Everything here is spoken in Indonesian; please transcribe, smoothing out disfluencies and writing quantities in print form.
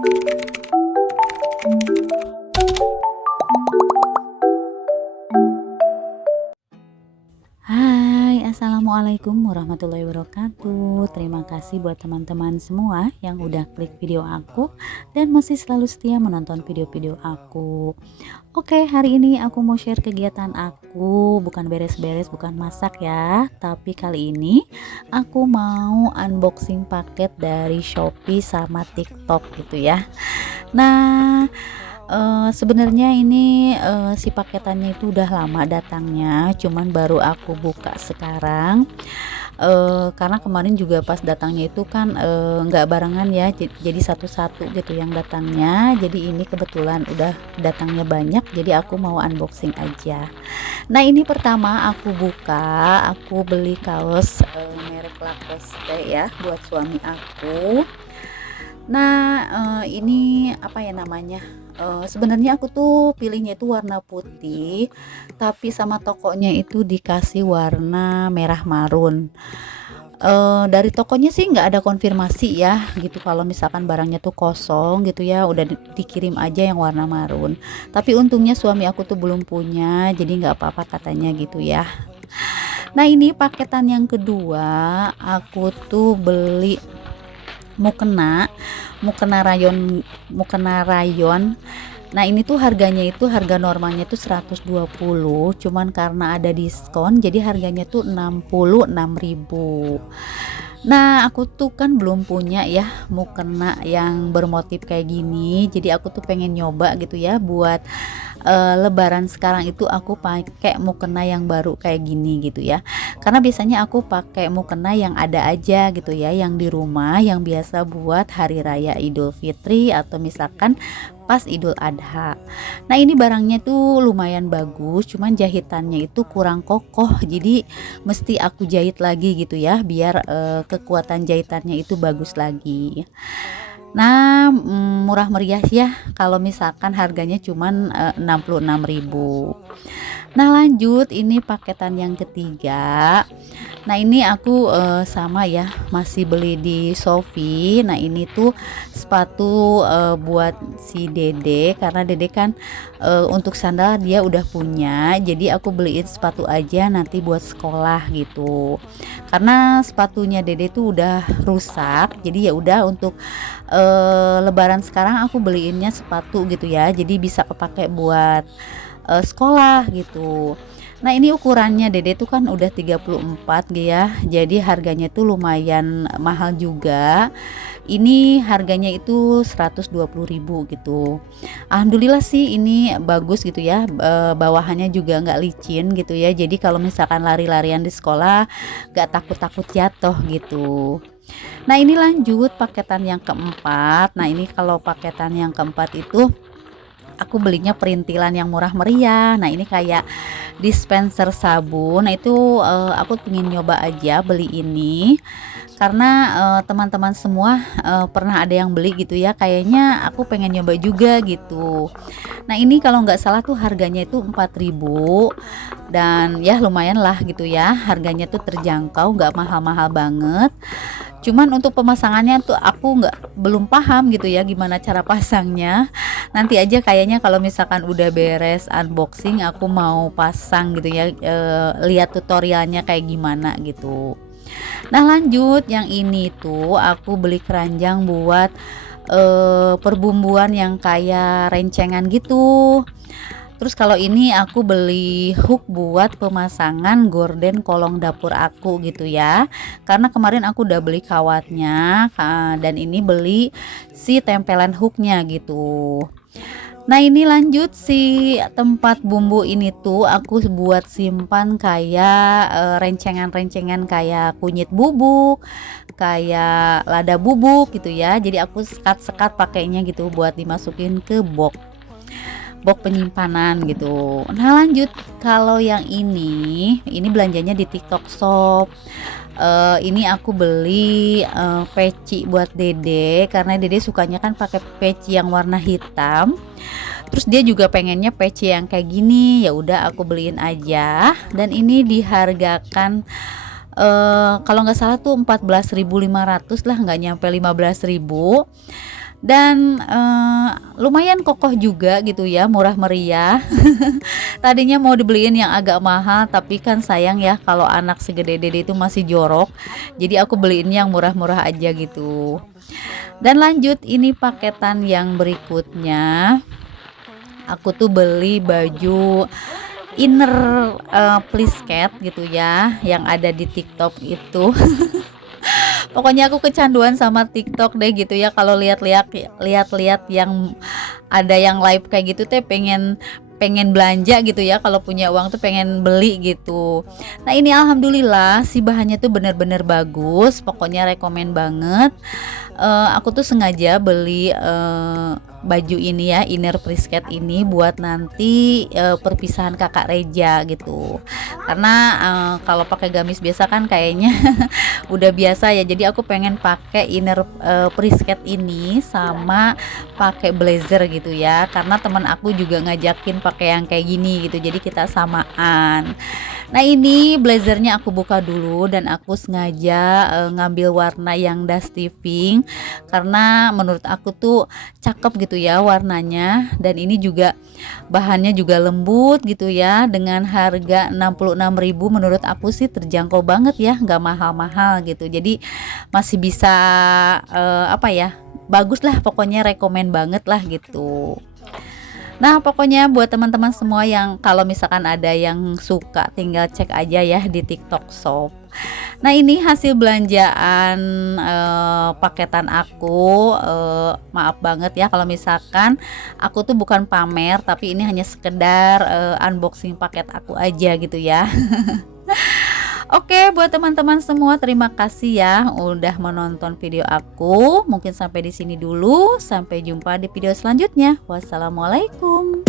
Hai, assalamualaikum warahmatullahi wabarakatuh. Terima kasih buat teman-teman semua yang udah klik video aku dan masih selalu setia menonton video-video aku. Oke, hari ini aku mau share kegiatan aku, bukan beres-beres, bukan masak ya, tapi kali ini aku mau unboxing paket dari Shopee sama TikTok gitu ya. Nah, sebenarnya ini, si paketannya itu udah lama datangnya, cuman baru aku buka sekarang, karena kemarin juga pas datangnya itu kan, nggak barengan ya, jadi satu-satu gitu yang datangnya. Jadi ini kebetulan udah datangnya banyak, jadi aku mau unboxing aja. Nah, ini pertama aku buka, aku beli kaos, merek Lacoste ya, buat suami aku. Nah, ini apa ya namanya, sebenarnya aku tuh pilihnya itu warna putih, tapi sama tokonya itu dikasih warna merah marun. Dari tokonya sih nggak ada konfirmasi ya gitu, kalau misalkan barangnya tuh kosong gitu ya, udah dikirim aja yang warna marun. Tapi untungnya suami aku tuh belum punya, jadi nggak apa-apa katanya gitu ya. Nah, ini paketan yang kedua, aku tuh beli mukena mukena rayon. Nah, ini tuh harganya itu harga normalnya tuh 120, cuman karena ada diskon jadi harganya tuh 66.000. Nah, aku tuh kan belum punya ya mukena yang bermotif kayak gini, jadi aku tuh pengen nyoba gitu ya buat lebaran sekarang itu aku pakai mukena yang baru kayak gini gitu ya. Karena biasanya aku pakai mukena yang ada aja gitu ya, yang di rumah, yang biasa buat hari raya Idul Fitri atau misalkan pas Idul Adha. Nah, ini barangnya tuh lumayan bagus, cuman jahitannya itu kurang kokoh, jadi mesti aku jahit lagi gitu ya biar kekuatan jahitannya itu bagus lagi. Nah, murah meriah ya kalau misalkan harganya cuman 66.000. Nah, lanjut ini paketan yang ketiga. Nah, ini aku sama ya, masih beli di Shopee. Nah, ini tuh sepatu buat si Dede, karena Dede kan untuk sandal dia udah punya. Jadi aku beliin sepatu aja nanti buat sekolah gitu. Karena sepatunya Dede tuh udah rusak. Jadi ya udah untuk lebaran sekarang aku beliinnya sepatu gitu ya. Jadi bisa kepake buat sekolah gitu. Nah, ini ukurannya Dede tuh kan udah 34 ya. Jadi harganya tuh lumayan mahal juga. Ini harganya itu 120.000 gitu. Alhamdulillah sih ini bagus gitu ya. Bawahannya juga nggak licin gitu ya. Jadi kalau misalkan lari-larian di sekolah nggak takut-takut jatuh gitu. Nah, ini lanjut paketan yang keempat. Nah, ini kalau paketan yang keempat itu aku belinya perintilan yang murah meriah. Nah, ini kayak dispenser sabun. Nah, itu aku pengen nyoba aja beli ini karena teman-teman semua pernah ada yang beli gitu ya. Kayaknya aku pengen nyoba juga gitu. Nah, ini kalau nggak salah tuh harganya itu 4.000 dan ya lumayan lah gitu ya. Harganya tuh terjangkau, nggak mahal-mahal banget. Cuman untuk pemasangannya tuh aku belum paham gitu ya gimana cara pasangnya. Nanti aja kayaknya kalau misalkan udah beres unboxing aku mau pasang gitu ya, lihat tutorialnya kayak gimana gitu. Nah, lanjut yang ini tuh aku beli keranjang buat perbumbuan yang kayak rencengan gitu. Terus kalau ini aku beli hook buat pemasangan gorden kolong dapur aku gitu ya. Karena kemarin aku udah beli kawatnya dan ini beli si tempelan hooknya gitu. Nah, ini lanjut si tempat bumbu ini tuh aku buat simpan kayak rencengan-rencengan kayak kunyit bubuk, kayak lada bubuk gitu ya. Jadi aku sekat-sekat pakainya gitu buat dimasukin ke box penyimpanan gitu. Nah, lanjut kalau yang ini belanjanya di TikTok Shop. Ini aku beli peci buat Dede karena Dede sukanya kan pakai peci yang warna hitam. Terus dia juga pengennya peci yang kayak gini, ya udah aku beliin aja. Dan ini dihargakan kalau nggak salah tuh 14.500 lah, nggak nyampe 15.000. dan lumayan kokoh juga gitu ya, murah meriah. Tadinya mau dibeliin yang agak mahal, tapi kan sayang ya kalau anak segede Dede itu masih jorok. Jadi aku beliin yang murah-murah aja gitu. Dan lanjut, ini paketan yang berikutnya. Aku tuh beli baju inner please cat gitu ya, yang ada di TikTok itu. Pokoknya aku kecanduan sama TikTok deh gitu ya, kalau lihat-lihat yang ada yang live kayak gitu teh pengen pengen belanja gitu ya, kalau punya uang tuh pengen beli gitu. Nah ini alhamdulillah si bahannya tuh bener-bener bagus, pokoknya rekomen banget. Aku tuh sengaja beli baju ini ya, inner prisket ini buat nanti perpisahan kakak Reja gitu, karena kalau pakai gamis biasa kan kayaknya udah biasa ya, jadi aku pengen pakai inner prisket ini sama pakai blazer gitu ya, karena teman aku juga ngajakin pakai yang kayak gini gitu, jadi kita samaan. Nah ini blazernya aku buka dulu dan aku sengaja ngambil warna yang dusty pink karena menurut aku tuh cakep gitu ya warnanya, dan ini juga bahannya juga lembut gitu ya, dengan harga 66.000 menurut aku sih terjangkau banget ya, nggak mahal-mahal gitu, jadi masih bisa apa ya, bagus lah pokoknya, rekomen banget lah gitu. Nah, pokoknya buat teman-teman semua yang kalau misalkan ada yang suka, tinggal cek aja ya di TikTok Shop. Nah, ini hasil belanjaan paketan aku. Maaf banget ya kalau misalkan aku tuh bukan pamer, tapi ini hanya sekedar unboxing paket aku aja gitu ya. Oke, buat teman-teman semua terima kasih ya udah menonton video aku. Mungkin sampai di sini dulu. Sampai jumpa di video selanjutnya. Wassalamualaikum.